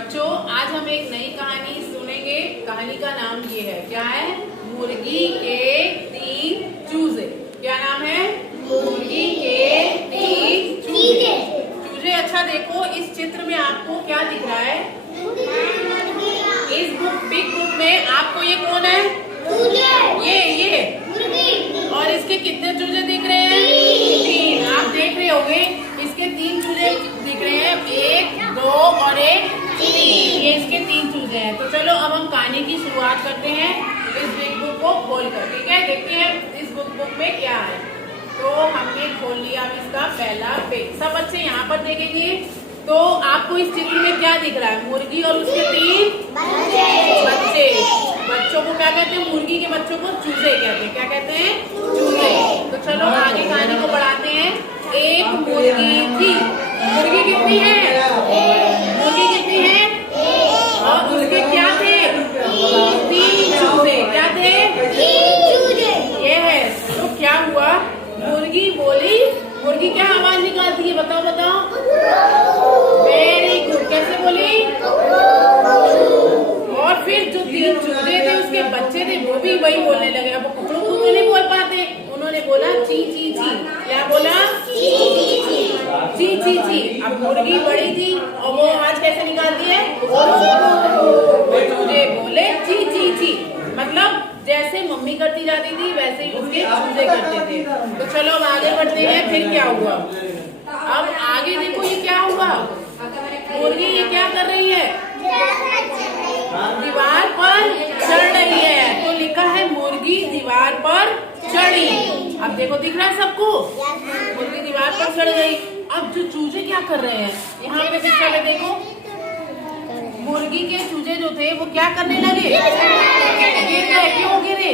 बच्चों आज हम एक नई कहानी सुनेंगे। कहानी का नाम ये है, क्या है? मुर्गी के 3 चूजे। क्या नाम है? मुर्गी के 3 चूजे। चूजे, अच्छा देखो इस चित्र में आपको क्या दिख रहा है? इस बिग बुक में आपको ये कौन है? ये और इसके कितने चूजे दिख रहे हैं? 3। आप देख रहे होंगे इसके 3 चूजे दिख रहे हैं, 1, 2 और 1, 3। ये इसके 3 चूजे हैं। तो चलो अब हम कहानी की शुरुआत करते हैं इस बिग बुक को खोलकर। ठीक है, देखते हैं इस बुक में क्या है। तो हमने खोल लिया इसका पहला पेज। सब बच्चे यहाँ पर देखेंगे तो आपको इस चित्र में क्या दिख रहा है? मुर्गी और उसके 3 बच्चे। बच्चों को क्या कहते हैं? मुर्गी के बच्चों को चूजे कहते हैं। क्या कहते हैं? चूजे। तो चलो आगे कहानी को बढ़ाते हैं। एक मुर्गी थी। मुर्गी कितनी है? मुर्गी कितनी है? और उसके क्या थे? 3 चूजे। क्या थे? ये है। तो क्या हुआ? मुर्गी बोली। मुर्गी क्या आवाज निकालती है? बताओ बताओ। Very good. कैसे बोली? और फिर जो 3 चूजे थे उसके बच्चे थे वो भी वही बोलने लगे। अब कुकड़ू खुद नहीं बोल पाते, उन्होंने बोला ची ची ची। क्या बोला? ची ची ची। अब मुर्गी बड़ी थी और वो आवाज कैसे निकालती है? वो चूजे बोले ची ची ची। मतलब जैसे मम्मी करती जाती थी वैसे ही उसके चूजे करते थे। तो चलो अब आगे बढ़ते हैं। फिर क्या हुआ? अब आगे देखो ये क्या हुआ? मुर्गी ये क्या कर रही है? दीवार पर चढ़ रही है। तो लिखा है मुर्गी दीवार पर चढ़ी। अब देखो दिख रहा है सबको? मुर्गी दीवार पर चढ़ गई। अब जो चूजे क्या कर रहे हैं? यहाँ पे पिक्चर में देखो, मुर्गी के चूजे जो थे वो क्या करने लगे? गिर गए। क्यों गिरे?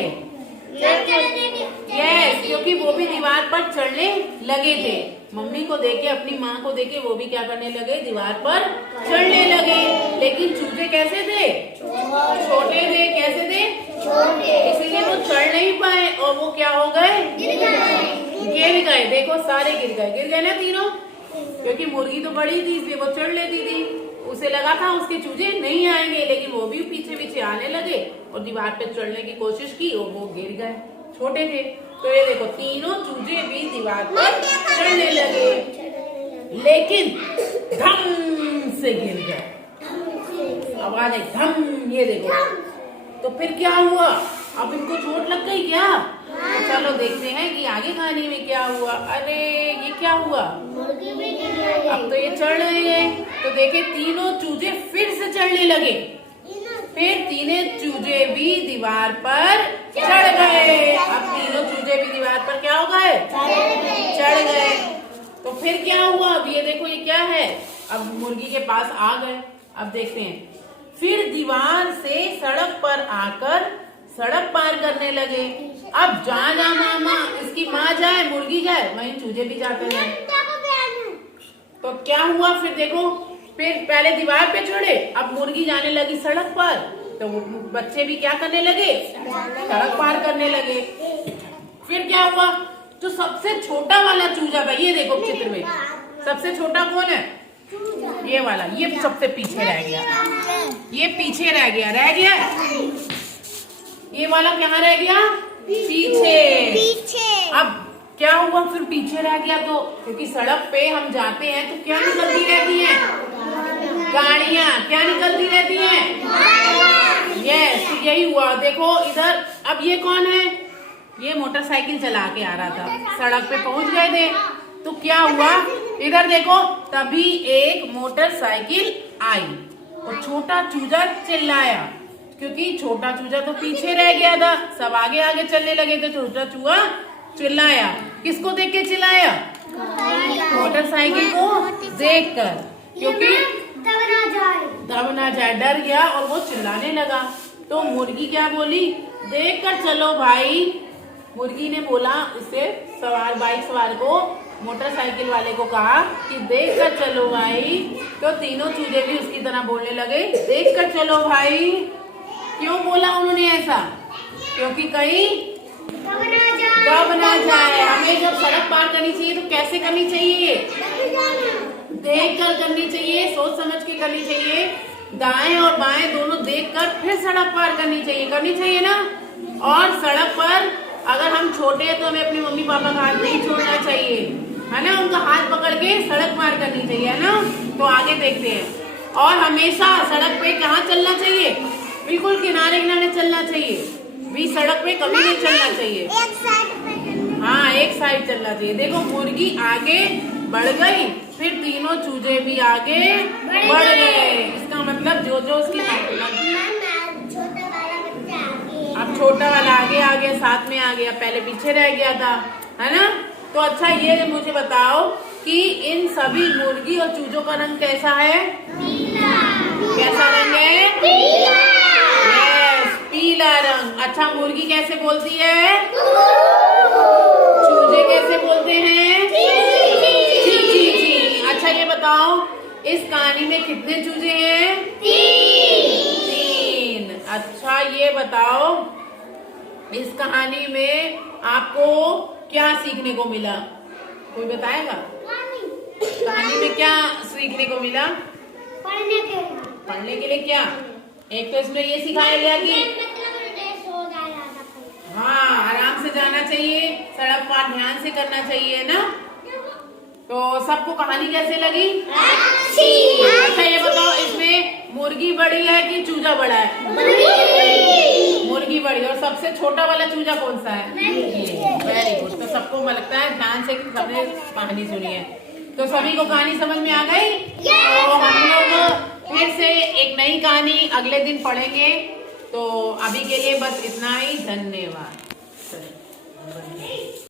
यस, क्योंकि वो भी दीवार पर चढ़ने लगे थे। मम्मी को देखे, अपनी माँ को देखे वो भी क्या करने लगे? दीवार पर चढ़ने लगे। लेकिन चूजे कैसे थे? छोटे थे। कैसे थे? इसीलिए वो चढ़ नहीं पाए और वो क्या हो गए? गिर गए। देखो सारे गिर गए ना तीनों, क्योंकि मुर्गी तो बड़ी थी इसलिए वो चढ़ लेती थी। उसे लगा था उसके चूजे नहीं आएंगे, लेकिन वो भी पीछे पीछे आने लगे और दीवार पे चढ़ने की कोशिश की और वो गिर गए। छोटे थे। तो ये देखो तीनों चूजे भी दीवार पर चढ़ने लगे, लेकिन धम से गिर गए। आवाज आई धम। ये देखो। तो फिर क्या हुआ? अब इनको चोट लग गई क्या? तो चलो देखते हैं कि आगे कहानी में क्या हुआ। अरे ये क्या हुआ? अब तो ये चढ़ रहे हैं। तो देखे तीनों चूजे फिर से चढ़ने लगे। फिर तीनों चूजे भी दीवार पर चढ़ गए। अब तीनों चूजे भी दीवार पर क्या हो गए? चढ़ गए। तो फिर क्या हुआ? अब ये देखो ये क्या है? अब मुर्गी के पास आ गए। अब देखते हैं। फिर दीवार से सड़क पर आकर सड़क पार करने लगे। अब जा मामा, इसकी माँ जाए मुर्गी जाए, वहीं चूजे भी जाते हैं। तो क्या हुआ फिर देखो? फिर पहले दीवार पे चढ़े, अब मुर्गी जाने लगी सड़क पर, तो बच्चे भी क्या करने लगे? सड़क पार करने लगे। फिर क्या हुआ? जो सबसे छोटा वाला चूजा था, ये देखो चित्र में सबसे छोटा कौन है? ये वाला। ये सबसे पीछे रह गया। ये पीछे रह गया। ये वाला कहाँ रह गया? पीछे। अब क्या हुआ फिर पीछे रह गया? तो क्योंकि सड़क पे हम जाते हैं तो क्या निकलती रहती हैं? गाड़ियाँ। क्या निकलती रहती हैं? यस, यही हुआ। देखो इधर। अब ये कौन है? ये मोटरसाइकिल चला के आ रहा था, सड़क पे पहुंच गए थे। तो क्या हुआ? इधर देखो, तभी एक मोटरसाइकिल आई और छोटा चूजा चिल्लाया, क्योंकि छोटा चूजा तो पीछे रह गया था, सब आगे आगे चलने लगे थे। छोटा चूहा चिल्लाया। किसको देख के चिल्लाया? मोटरसाइकिल को देखकर, क्योंकि दब ना जाए, डर गया और वो चिल्लाने लगा। तो मुर्गी क्या बोली? देख कर चलो भाई। मुर्गी ने बोला उससे बाइक सवार को, मोटरसाइकिल वाले को कहा कि देख कर चलो भाई। तो तीनों चूजे भी उसकी तरह बोलने लगे, देख कर चलो भाई। क्यों बोला उन्होंने ऐसा? क्योंकि कहीं दब ना जाए। हमें जब सड़क पार करनी चाहिए तो कैसे करनी चाहिए? देख कर करनी चाहिए, सोच समझ के करनी चाहिए। दाएं और बाएं दोनों देखकर फिर सड़क पार करनी चाहिए ना। और सड़क पर अगर हम छोटे हैं तो हमें अपने मम्मी पापा का हाथ नहीं छोड़ना चाहिए, है ना। उनका हाथ पकड़ के सड़क पार करनी चाहिए, है ना। तो आगे देखते हैं। और हमेशा सड़क पे कहाँ चलना चाहिए? बिल्कुल किनारे किनारे चलना चाहिए, भी सड़क पे कभी नहीं चलना चाहिए। एक साइड, हाँ, एक साइड चलना चाहिए। देखो मुर्गी आगे बढ़ गई, फिर तीनों चूजे भी आगे बढ़ गए। इसका मतलब जो उसकी अब छोटा वाला आगे आ गया, साथ में आ गया, पहले पीछे रह गया था, है ना। तो अच्छा, ये मुझे बताओ कि इन सभी मुर्गी और चूजों का रंग कैसा है? कैसा रंग है? यस, पीला रंग। अच्छा, मुर्गी कैसे बोलती है? चूजे कैसे बोलते हैं? ची ची ची। अच्छा, ये बताओ इस कहानी में कितने चूजे हैं? 3। अच्छा, ये बताओ इस कहानी में आपको क्या सीखने को मिला? कोई बताएगा? कहानी में क्या सीखने को मिला? पढ़ने के लिए क्या? एक तो इसमें ये सिखाया गया कि हाँ, आराम से जाना चाहिए, सड़क पार ध्यान से करना चाहिए ना। तो सबको कहानी कैसे लगी? अच्छी। अच्छा, ये बताओ इसमें मुर्गी बड़ी है कि चूजा बड़ा है? मुर्गी बड़ी। और सबसे छोटा वाला चूजा कौन सा है? Very good. तो सबको लगता है ध्यान से सबने कहानी सुनी है। तो सभी को कहानी समझ में आ गई? तो हम लोग फिर से एक नई कहानी अगले दिन पढ़ेंगे। तो अभी के लिए बस इतना ही। धन्यवाद।